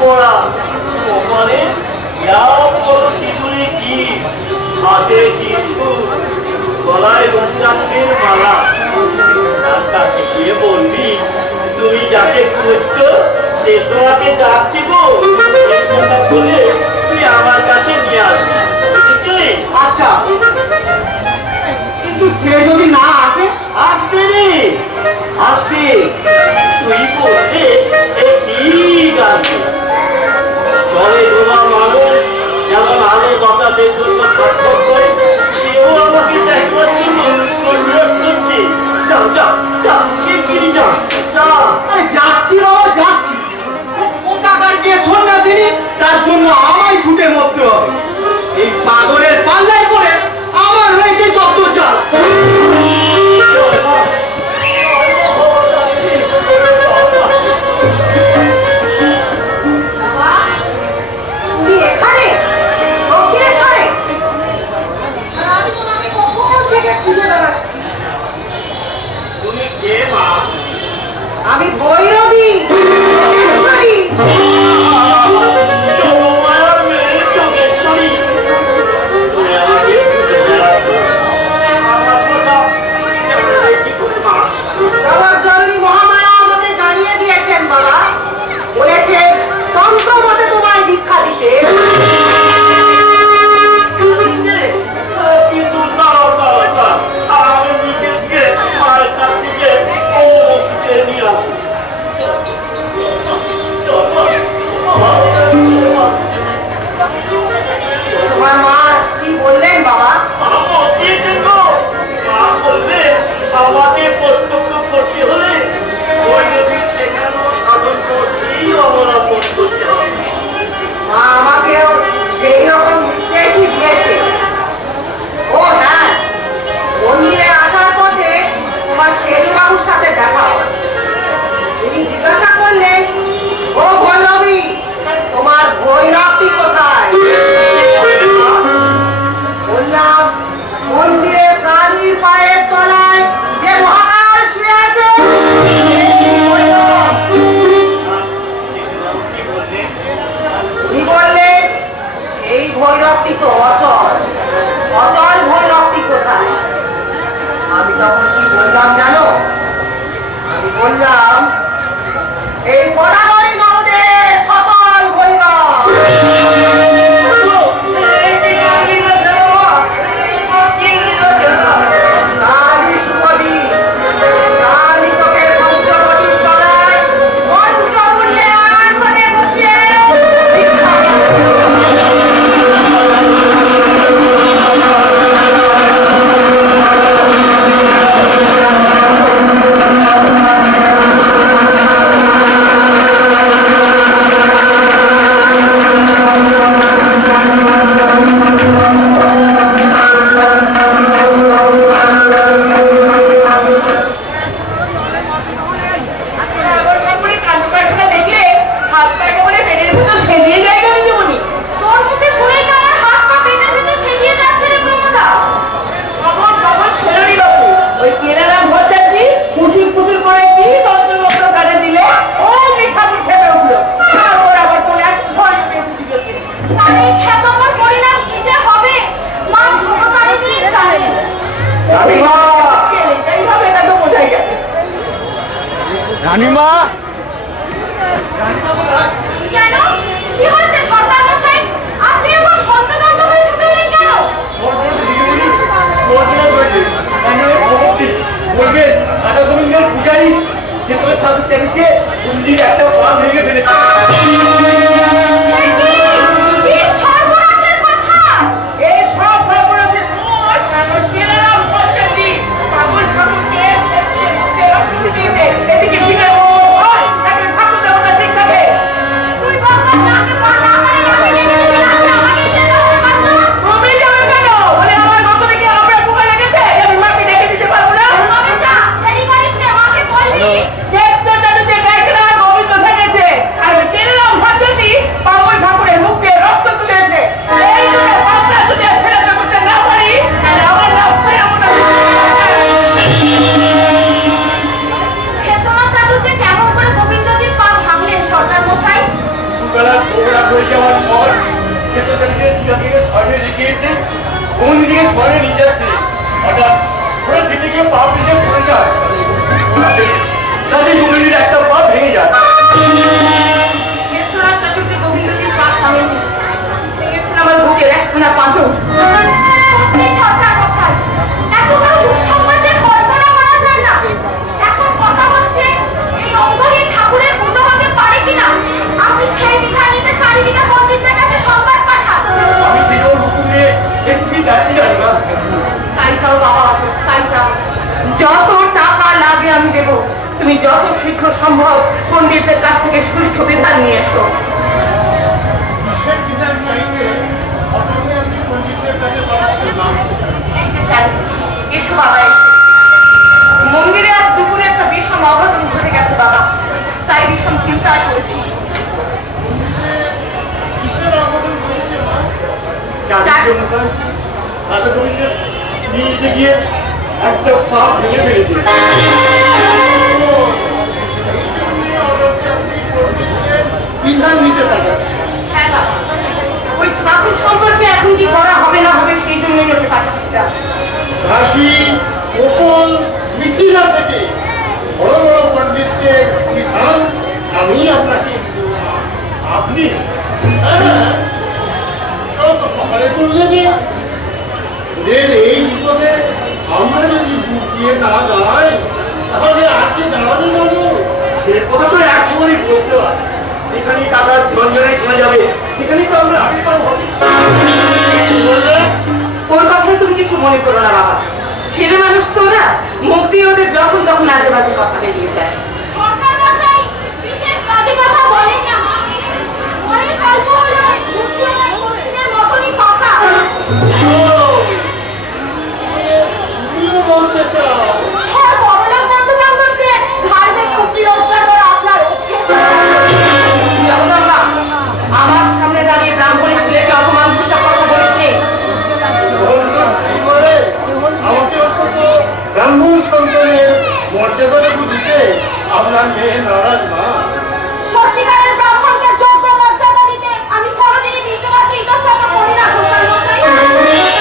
পড়া ওখানে কি হাতে কিছু গলায় রুদ্রাক্ষের মালা তার কাছে গিয়ে বলবি তুমি যাকে খুঁজছো সে তোমাকে ডাকছি গো বলে তুই আমার কাছে নিয়ে আসবি। আচ্ছা কিন্তু সে যদি না আসে? আসবে রে আসবে, তুই বলছে সে ঠিক আসবে। চলে তোমার মানুষ যেমন আলো বাতাসের জন্য ছটফট করে সেও আমাকে দেখবার জন্য অনুরোধ করছে। যাও যাও যাও শিগগিরি যাও। আরে যাচ্ছি বাবা যাচ্ছি, কোথাকার গিয়ে সন্ন্যাসিনী তার জন্য আমায় ছুটে মরতে হবে। এই পাগলের পাল্লায় পড়ে আমার রয়েছে যত চাল। আমি ভৈরবী। জননী মহামায়া আমাকে জানিয়ে দিয়েছেন বাবা, বলেছে তন্ত্র মতে তোমায় দীক্ষা দিতে। তোমার মা কি বললেন বাবা? আমাকে প্রত্যক্ষ করতে হলে ওই নদীর সেখানে সাধন করতেই অবলম্বন করতে হবে। মা আমাকেও সেই রকম নির্দেশই দিয়েছে। ও হ্যাঁ, মন্দিরে আসার পথে তোমার শেষবাবুর সাথে দেখা হয়। তিনি জিজ্ঞাসা করলেন, ও ভৈরবী, তোমার ভৈরবটি কোথায়? বললাম, মন্দিরে প্রাণীর পায়ের তলায় যে মহাকাল শুয়ে আছে। উনি বললেন, এই ভৈরবটি তো অচল, অচল ভৈরবটি কোথায়? আমি তখন কি বললাম জানো? আমি বললাম, এই গোদাবরী নদে সচল ভৈরব। রানীমা, কেন কি হয়েছে সরকার মশাই? আপনি এমন হন্তদন্ত হয়ে ছুটে এলেন কেন? বলবেন আটা জমিনের পূজারি ক্ষেত্রে ঠাকুর চালিয়ে মন্দির একটা পা ভেঙে ফেলেছে। দেখতে হয়ে যাওয়ার পর সীতাকে স্বর্ণে রেখে এসে মন্দিরে স্বর্ণে নিয়ে যাচ্ছে। হঠাৎ ওরা দিতে গিয়ে পা পিছিয়ে পড়ে যায়, তাদের মন্দিরের একটা পা ভেঙে যায়। আমার বুকের একখানা পাঁচন। আমি সেটাও রুকুম নিয়ে একটু যাচ্ছি জানি না। তাই চাও বাবা, তাই চাও। যত টাকা লাগে আমি দেবো, তুমি যত শীঘ্র সম্ভব পণ্ডিতের কাছ থেকে সুষ্ঠু বিধান নিয়ে এসো। এসো বাবা, মন্দিরে আজ দুপুরে একটা বিষম অঘটন ঘটে গেছে বাবা, তাই বিষম চিন্তায় করেছি। নিয়ে গিয়ে একটা পা ভেঙে ফেলেছে। হ্যাঁ বাবা, ওই ঠাকুর সম্পর্কে এখন কি করা হবে না হবে সেই জন্যই ওকে পাঠাচ্ছিলাম। কাশী, কোশল, মিথিলা থেকে বড় বড় পণ্ডিতদের বিধান আমি আপনাকে আপনি সব কপালে তুললে যে এই বিপদে আমরা যদি বুক দিয়ে না দাঁড়াই তাহলে আজকে দাঁড়াবে যাবো। সে কথা তো এক সময়ই বলতে হয়। যেখানেই টাকার ঝঞ্ঝানে শোনা যাবে সেখানেই তো আমরা আবির্ভাব হবে। ওর কথায় তুমি কিছু মনে করো না বাবা, ছেলে মানুষ তো ওরা, মুখ দিয়ে ওদের যখন তখন আজে বাজে কথা বেরিয়ে যায়। সরকার মশাই বিশেষ বাজে কথা বলেন না, বয়স অল্প হলে বুদ্ধি আমার কঠিনের মতনই পাকা। তুমিও বলতে চাও সব বড়লোক বন্ধু-বান্ধবদের ধার্মিক কুপি রোজগার করা আপনার অভ্যেস। জগদম্বা, আমার সামনে দাঁড়িয়ে ব্রাহ্মণী ছেলেকে অপমান সূচক কথা বলিস নে। আমাকে অন্তত ব্রাহ্মণ সন্তানের মর্যাদাটুকু দিতে আপনার মেয়ে নারাজ না। সত্যিকারের ব্রাহ্মণকে যোগ্য মর্যাদা দিতে আমি কোনোদিনই বিন্দুমাত্র ইতস্তত করি না গোসাই মশাই।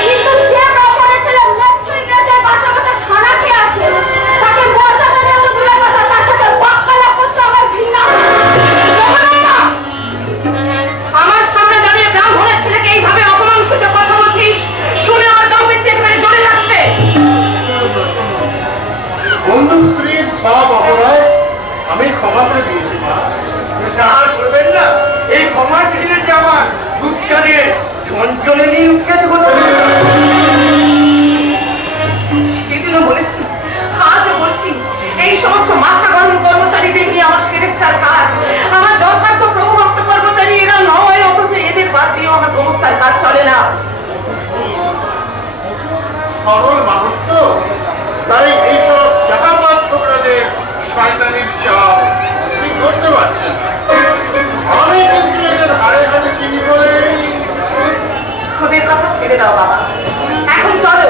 কিন্তু যে ব্রাহ্মণের ছেলে ম্লেচ্ছ ইংরেজের পাশাপাশি খানা খেয়ে আছে, তাকে মর্যাদা দেওয়া তো দূরের কথা, তার সাথে বাক্যালাপ করতে আমার ঘৃণা। আমার সামনে দাঁড়িয়ে ব্রাহ্মণের ছেলেকে এইভাবে অপমান সূচক কথা বলছিস, শুনে আমার গম্ভীর্য একেবারে জ্বলে যাচ্ছে। বন্ধু স্ত্রীর সব অপরাধ আমি ক্ষমা করে দিয়েছি মা। আর করবেন না, এই ক্ষমার দিনে যে আমার বুকখানে ঝঞ্ঝনে নিয়ে উঠে কথা সেদিনও বলেছি, আজও বলছি, এই সমস্ত মাথা গরম কর্মচারীদের নিয়ে আমার ফেরেস্তার কাজ, আমার যথার্থ প্রভুভক্ত কর্মচারী এরা নয়, অথচ এদের বাদ দিয়েও আমার সমস্তার কাজ চলে না। সরল মানুষ তো, তাই এইসব চাকাবাজ ছোকরাদের শয়তানির চাপ ঠিক করতে পারছেন। আমি কিন্তু এদের হাড়ে হাড়ে চিনি করে ওদের কথা ছেড়ে দাও বাবা, এখন চলো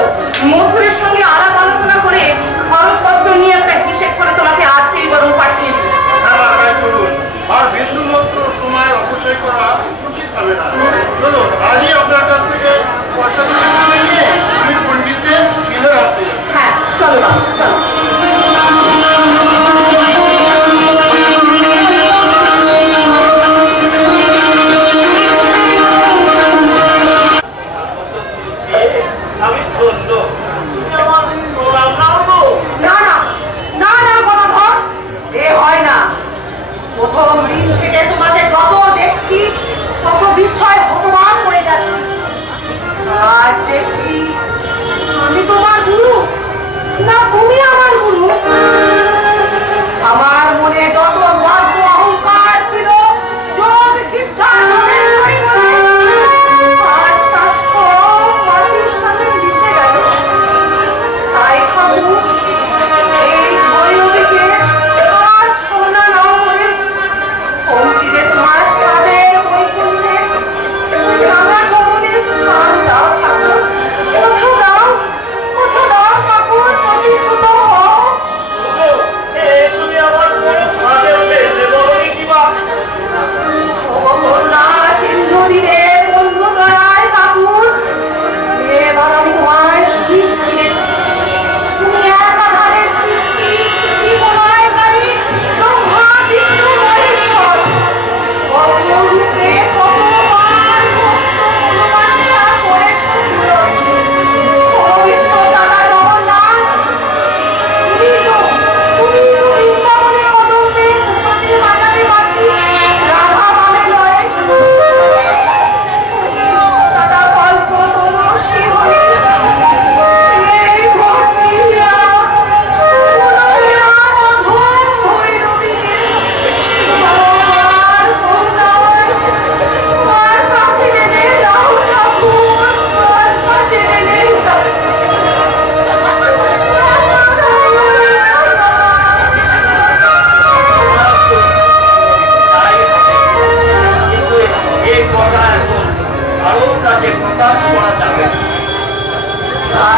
মধুরের সঙ্গে আলাপ আলোচনা করে খরচপত্র নিয়ে একটা হিসেব করে তোমাকে আজকেই বরং পাঠিয়ে দিই। চলুন, আর বিন্দু মাত্র সময় অপচয় করা উচিত হবে না। চলুন, আজই আপনার কাছ থেকে পয়সা তুলে নিয়ে আমি পণ্ডিতদের ফিরে আসতে যাই। হ্যাঁ চলো বাবা, চলো। আমি ধন্য, তুমি আমার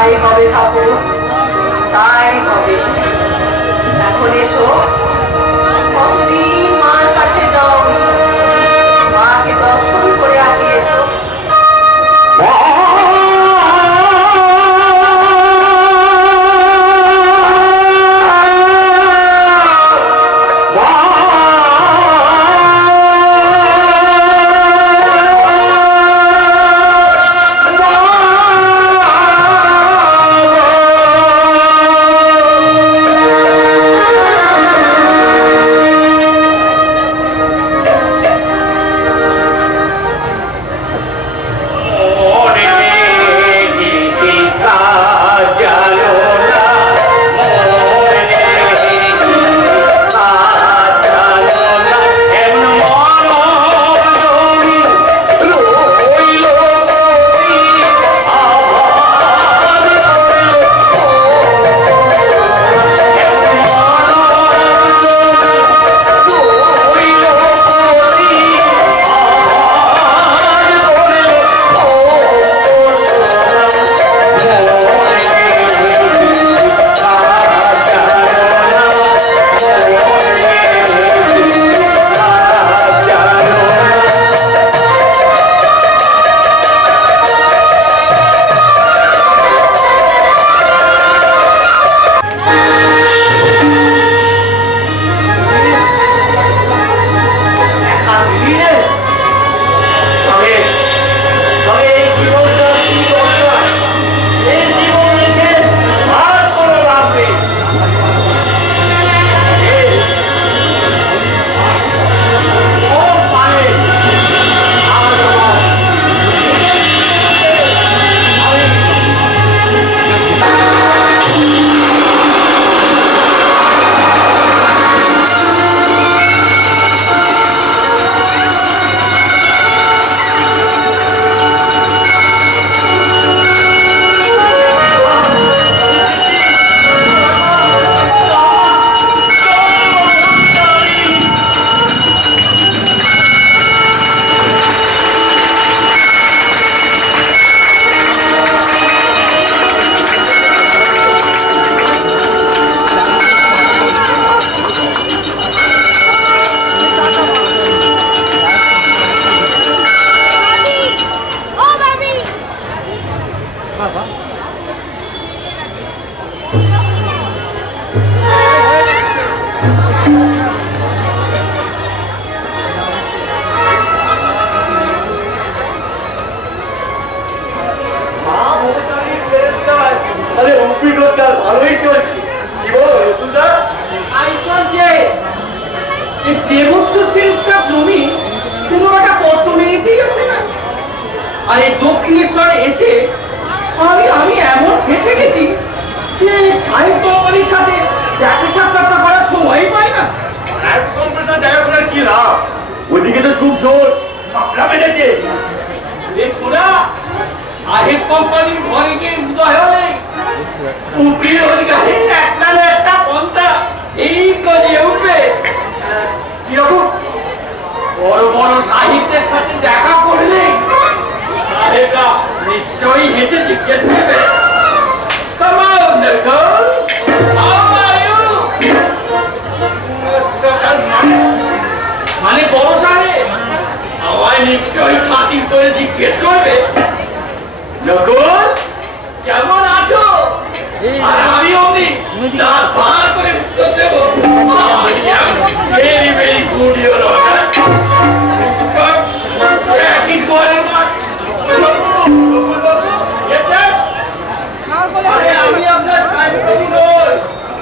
তাই হবে ঠাকুর, তাই হবে। এখন এসো, কতদিন মার কাছে যাও, মাকে দর্শন করে আসি। এসো। দক্ষিণেশ্বরে এসে আমি এমন ফেসে গেছি যে সাহেব কোম্পানির সাথে দেখা সাক্ষাৎ করার সময় পাই না। সাহেব কোম্পানির সাথে দেখা করার কি লাভ? ওদিকে তো খুব জোর মামলা বেড়েছে। শোনা, সাহেব কোম্পানির ঘরে গিয়ে উদয় হলে উপরি অধিকারী একটা না একটা পন্থা এই গলিয়ে উঠবে। কিরকম? বড় বড় সাহিত্যের সাথে দেখা করলে সাহেবরা নিশ্চয়ই হেসে জিজ্ঞেস করবে, Come on, Nicole. How are you? মানে বড় সাহেব আমায় নিশ্চয়ই খাতির করে জিজ্ঞেস করবে, নকুল কেমন আছো? আর আমি অমনি দাঁত ভাঁড় করে উত্তর দেবো, very very good your honour. Is going on? Yes, sir. আমি আপনার সাহেব প্রভু নই,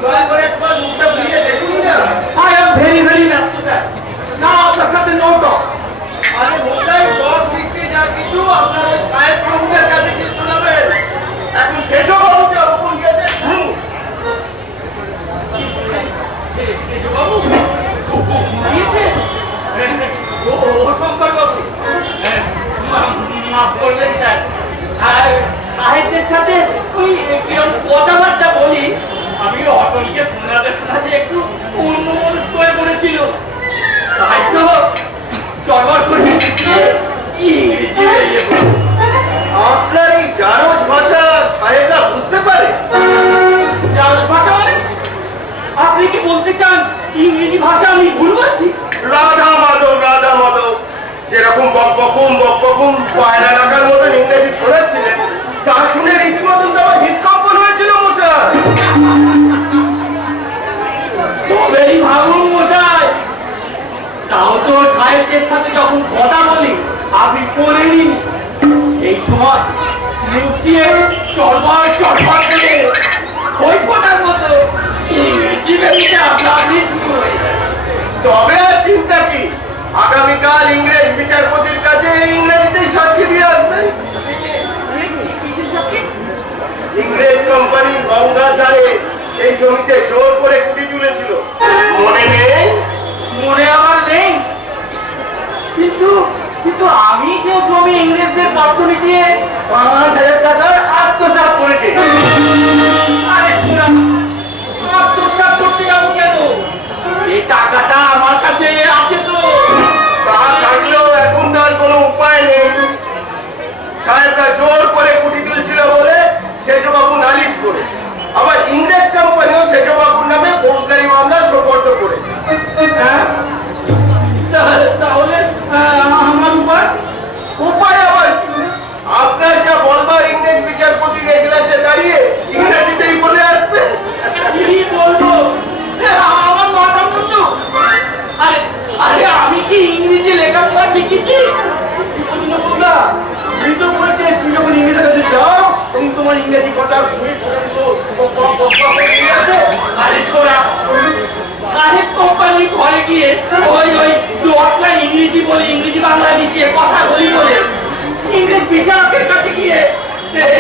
দয়া করে একবার মুখটা ঘুরিয়ে দেখুন না। I am very very ব্যস্ত স্যার, না আপনার সাথে নো টক। আরে মশাই, দশ মিষ্টি যা কিছু আপনার ওই সাহেব প্রভুদের কাছে কি শোনাবেন? এখন সেজো বাবুকে হুকুম গেছে। সেজো বাবু হুকুম দিয়েছে? ও সম্পর্ক মাফ করবেন স্যার, আর সাহেবদের সাথে ওই কিরকম কথাবার্তা বলি আমি অটলকে শোনাতে একটু অন্যমনস্ক হয়ে পড়েছিল, তাই তো চটবট করে ইংরেজি বেরিয়ে পড়ল। আপনার এই জারজ ভাষা সাহেবরা বুঝতে বলতে চান ইংরেজি ভাষা আমি ভুল বলছি? রাধা মাধব যেরকম বকবকুম পয়লা রাখার মতন ইংরেজি শোনাচ্ছিলেন, তা শুনে রীতিমতন তো আমার হৃদকম্পন হয়েছিল মশাই। তবেই ভাবুন মশাই, তাও তো সাহেবদের সাথে যখন কথা বলি আপনি শোনেনি, সেই সময় মুখ দিয়ে চরবার করে ওই ফোটার মতো ইংরেজি বেরিয়ে আপনি শুরু হয়ে যায়। তবে আর চিন্তা কি, আগামীকাল ইংরেজ বিচারপতির কাছে ইংরেজিতেই সাক্ষী দিয়ে আসবেন। ইংরেজ কোম্পানি গঙ্গার ধারে সেই জমিতে জোর করে কুটি তুলেছিল, মনে নেই? মনে আমার নেই, কিন্তু আমি যে জমি ইংরেজদের পত্তনি দিয়ে ৫,০০০ টাকার আত্মসাৎ করেছে। আরে শোনা, আত্মসাৎ করতে যাবো কেন? এই টাকাটা আমার কাছে আছে তো। তা থাকলেও এখন তার কোনো উপায় নেই। সাহেবরা জোর করে কুটি তুলছিল বলে সেজবাবু নালিশ করে, আবার ইংরেজ কোম্পানিও সেজবাবুর নামে ফৌজদারি মামলা সোপর্দ করেছে। তাহলে আমার উপায় আবার কি? আপনার যা বলবার ইংরেজ বিচারপতির এজলাসে দাঁড়িয়ে ইংরেজিতেই বলে আসবে। কি বলবো? আমার মাথা মুন্ডু। আরে আমি কি ইংরেজি লেখাপড়া শিখেছি? তুই তো বলেছে তুই যখন ইংরেজের কাছে যাও তখন তোমার ইংরেজি কথা আরে শোনা, সাহেব কোম্পানির ঘরে গিয়ে ওই 10 লাইন ইংরেজি বলে ইংরেজি বাংলা মিশিয়ে কথা বলি বলে ইংরেজ বিচারকের কাছে গিয়ে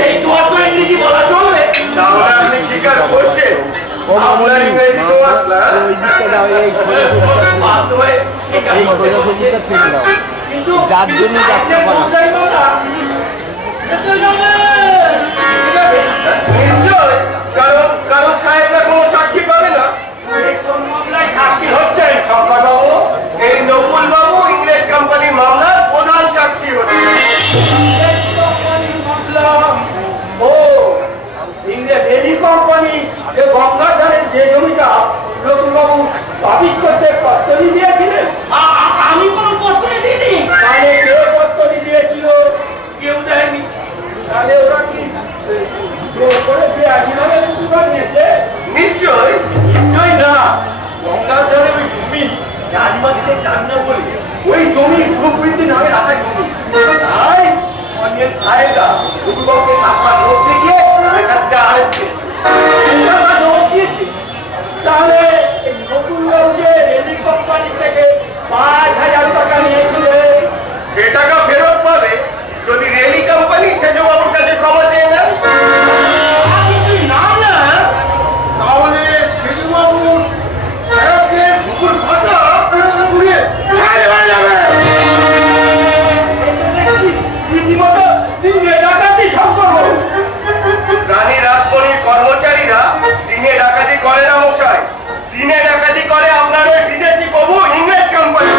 এই 10 লাইন ইংরেজি বলা চলবে? তাহলে আপনি স্বীকার করছেন আপনার ইংরেজি তো আসলা। কিন্তু যার জন্য যাত্রা করা নিশ্চয়, কারণ সাহেবরা কোনো সাক্ষী পাবে না। সাক্ষী হচ্ছেন শঙ্করবাবু? এই নকুল বাবু ইংরেজ কোম্পানির মামলার প্রধান সাক্ষী হচ্ছে। ও ইংরেজ রেলি কোম্পানি যে গঙ্গার ধারে যে জমিটা নকুলবাবু আবিষ করতে পত্তনি দিয়েছিলেন, আমি কোনো পত্তনি দিইনি। তাহলে কে পত্তনি দিয়েছিল? কেউ দেয়নি। তাহলে ওরা কি জোর করে বেআইনিভাবে নিয়েছে? নিশ্চয় না, গঙ্গার ধারে ওই জমি রাজবাড়িতে চান না বলে ওই জমি গ্রুপবৃদ্ধি নামে রাখা জমি, তাই অনেক সাহেবরা নকুলবাবুকে টাকা লোক দেখিয়ে একটা জাহাজ দিয়েছে। তাহলে নকুলবাবু যে রেলি কোম্পানি থেকে 5,000 টাকা নিয়েছিলেন, সে টাকা ফেরত পাবে যদি রেলি কোম্পানি সেজবাবুর কাছে ক্ষমা চেয়ে নেন। তাহলে সেজবাবু সাহেবদের ভুকুর ভাষা পুড়িয়ে ছাই হয়ে যাবে। রীতিমতো দিনে ডাকাতি শঙ্করবাবু। রানী রাসমণির কর্মচারীরা দিনে ডাকাতি করে না মশাই, দিনে ডাকাতি করে আপনার ওই বিদেশি প্রভু ইংরেজ কোম্পানি।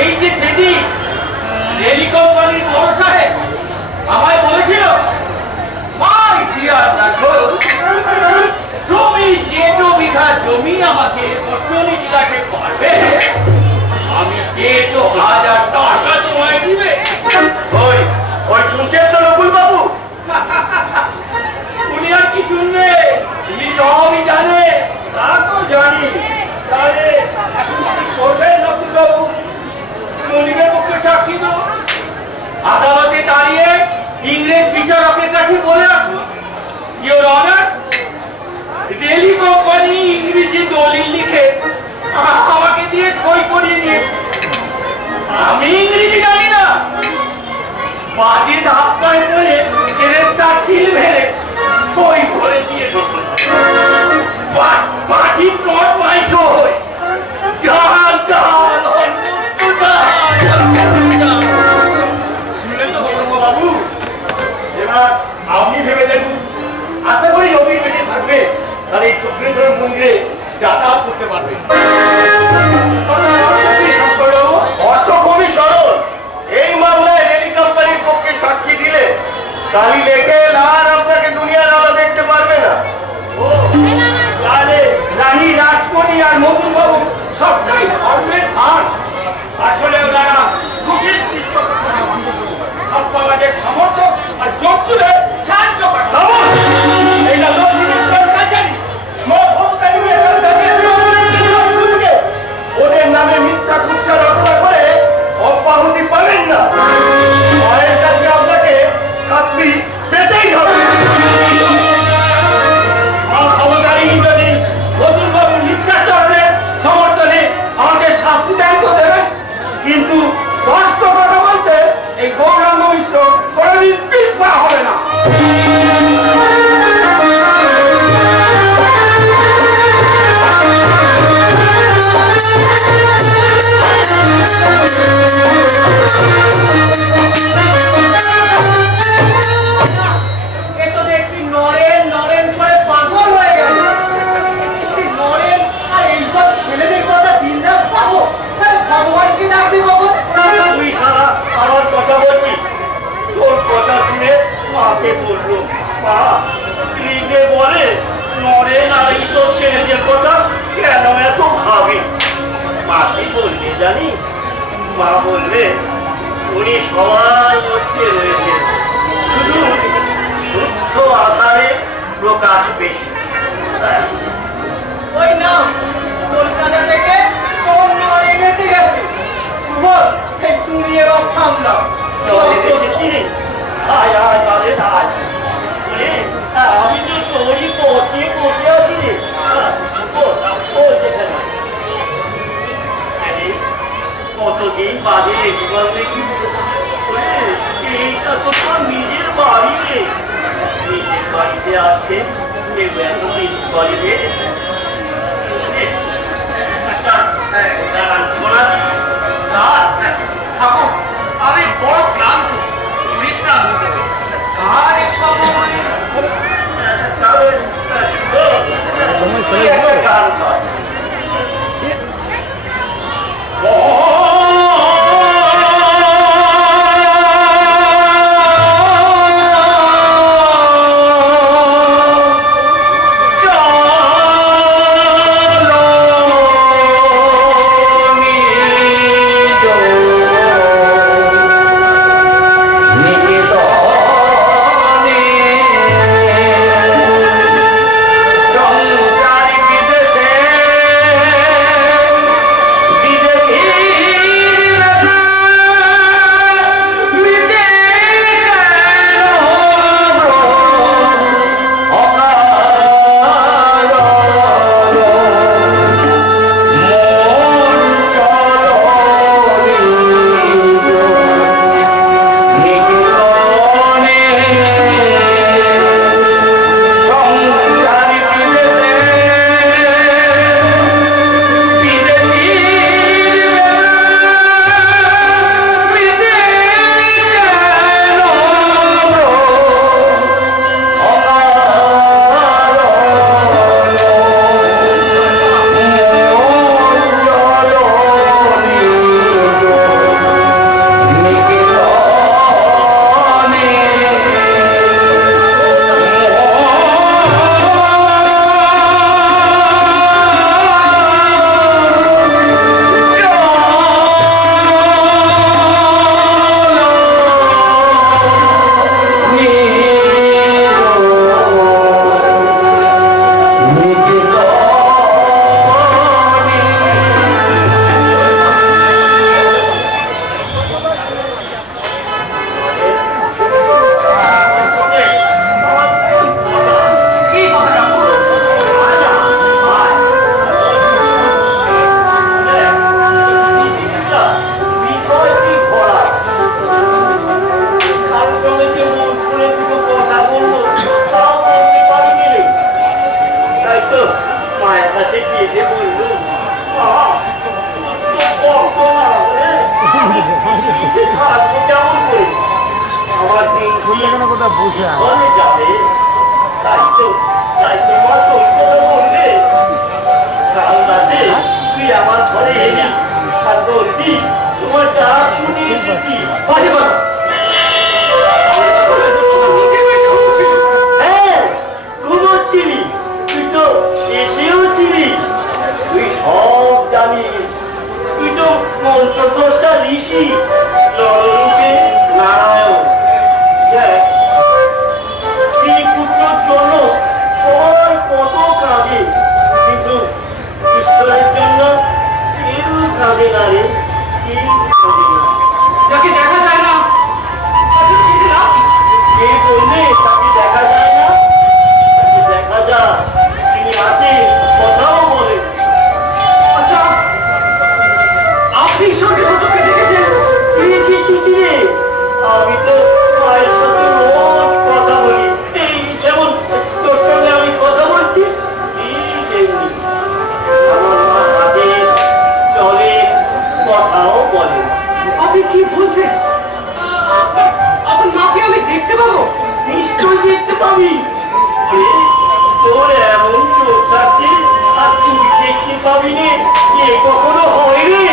এই যে সেদিন রেলি কোম্পানির বড় সাহেব আমায় বলেছিল, মাই ডিয়ার দেখো, তুমি যে বিঘা জমি আমাকে পট্টনি দিলাতে পারবে, আমি 1,000 টাকা তোমায় দিবে। ওই শুনছেন তো নকুল বাবু? উনি আর কি শুনবে? উনি সবই জানে। তা তো জানি। তাহলে এখন কি করবেন নকুলবাবু? মনিবের পক্ষে সাক্ষী তো আদালতে দাঁড়িয়ে ইংরেজ বিচারকের কাছে বলে আসুন, ইওর অনার, রেলি কোম্পানি ইংরেজি দলিল লিখে আমাকে দিয়ে সই করিয়ে নিয়েছে। আমি ইংরেজি জানি না। বাদে ধাপ্পায় পড়ে সেরেস্তা সিল ভেঙে সই করে দিয়ে বাজি প্লট মাইশ হয়ে জাল জাল শুনলেন তো বাবু? এবার আপনি ভেবে দেখুন, আশা করি নদীর বেঁচে থাকবে, তাহলে এই চক্রেশ্বর মন্দিরে যাতায়াত করতে পারবে। অর্থ খুবই সরল। এই মামলায় রেলি কোম্পানির পক্ষে সাক্ষী দিলে কালি লেগে আর আপনাকে দুনিয়ার আলো দেখতে পারবে না। আর মধুর বাবু সবটাই ধর্মের ধার। আসলে ওনারা খুশির সমাজের সমর্থক আর যোগচুরে সাহায্য করে। এইটা লক্ষ্মীশ্বর কাছারি ওদের নামে মিথ্যা কুৎসা রচনা করে অব্যাহতি পাবেন না। মায়ের কাছে আপনাকে শাস্তি পেতেই হবে। ক্ষমতারী যদি মধুরবাবু মিথ্যাচরণের সমর্থনে আমাকে শাস্তি দান তো দেবেন, কিন্তু স্পষ্ট কথা বলতে এই গৌরাঙ্গ মিশ্র কোনোদিন পিছপা হবে না। দেখছি নরেন নরেন করে পাগল হয়ে গেল। নরেন আর এইসব ছেলেদের কথা দিন রাত পাবো, ভগবানকে ডাকবি বাবু। তুই সারা আমার কথা বলছিস, তোর কথা শুনে মাকে বললো, মা নিজে বলে নরেন আর এইসব ছেলেদের কথা কেন এত ভাবি। মা কি বললে জানিস? মা বললে উনি সবাই হচ্ছে রয়েছে, শুধু শুদ্ধ আধারে প্রকাশ বেশি। ওই নাম কলকাতা থেকে তোর নরেন এসে গেছে। সুবল, এই তুমি এবার সামলাও। আমি তো তোরই পথে বসে আছি রে। কতদিন বাদে একবার দেখি এইটা তো তোর নিজের বাড়ি রে। নিজের বাড়িতে আসতে এতদিন বাড়িতে আমি বড় ক্লান্ত, বিশ্রাম নিতে হবে। আর এই সময় একটা গান হয়। নররূপে নারায়ণ। দেখ, পুত্রের জন্য সবাই কত কাঁদে, কিন্তু ঈশ্বরের জন্য কেউ কাঁদে না রে, কেউ কাঁদে না। যাকে দেখা যায় না কে বললে তাকে দেখা যায় না? তাকে দেখা যায়, তিনি আছেন, কথাও বলেন। আচ্ছা, আপনি ঈশ্বরকে সচক্ষে দেখেছেন? দেখেছি কি রে? আমি তো মায়ের সাথে রোজ কথা বলি, এই যেমন তোর সঙ্গে আমি কথা বলছি, ঠিক তেমনি। আমার মা হাতে চলে, কথাও বলে। আপনি কি বলছেন? আপনার মাকে আমি দেখতে পাবো? নিশ্চয় দেখতে পাবি। ওরে, তোর এমন চোখ থাকছে আর তুই দেখতে পাবি নে, এ কখনো হয় রে?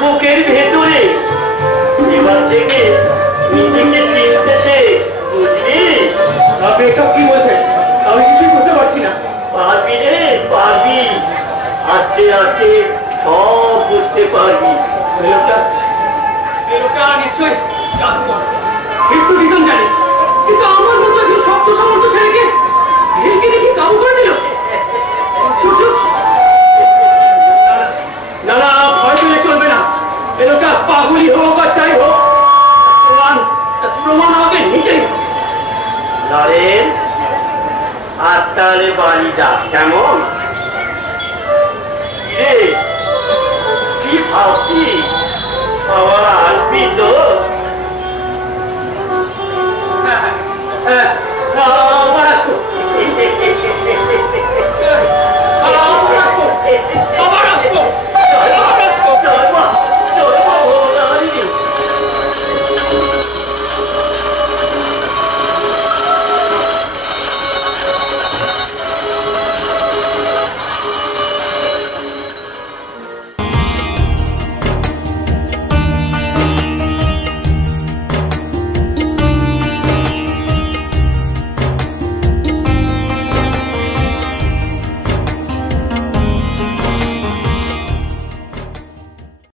বুকের ভেতরে এবার থেকে নিজেকে চিনতে সে, বুঝলি? আপনি এসব কি বলছেন? আমি কিছুই বুঝতে পারছি না। পারবি রে, পারবি, আস্তে আস্তে সব বুঝতে পারবি। লোকটা নিশ্চয়ই জাদুকর, একটু ডিজাইন জানে, কিন্তু আমার মতো একটু শক্ত সামর্থ্য ছেলেকে ভেলকে দেখি কাবু করে দিল। না না, ভয় পেলে চলবে না। এ লোকটা পাগলি হোক আর যাই হোক,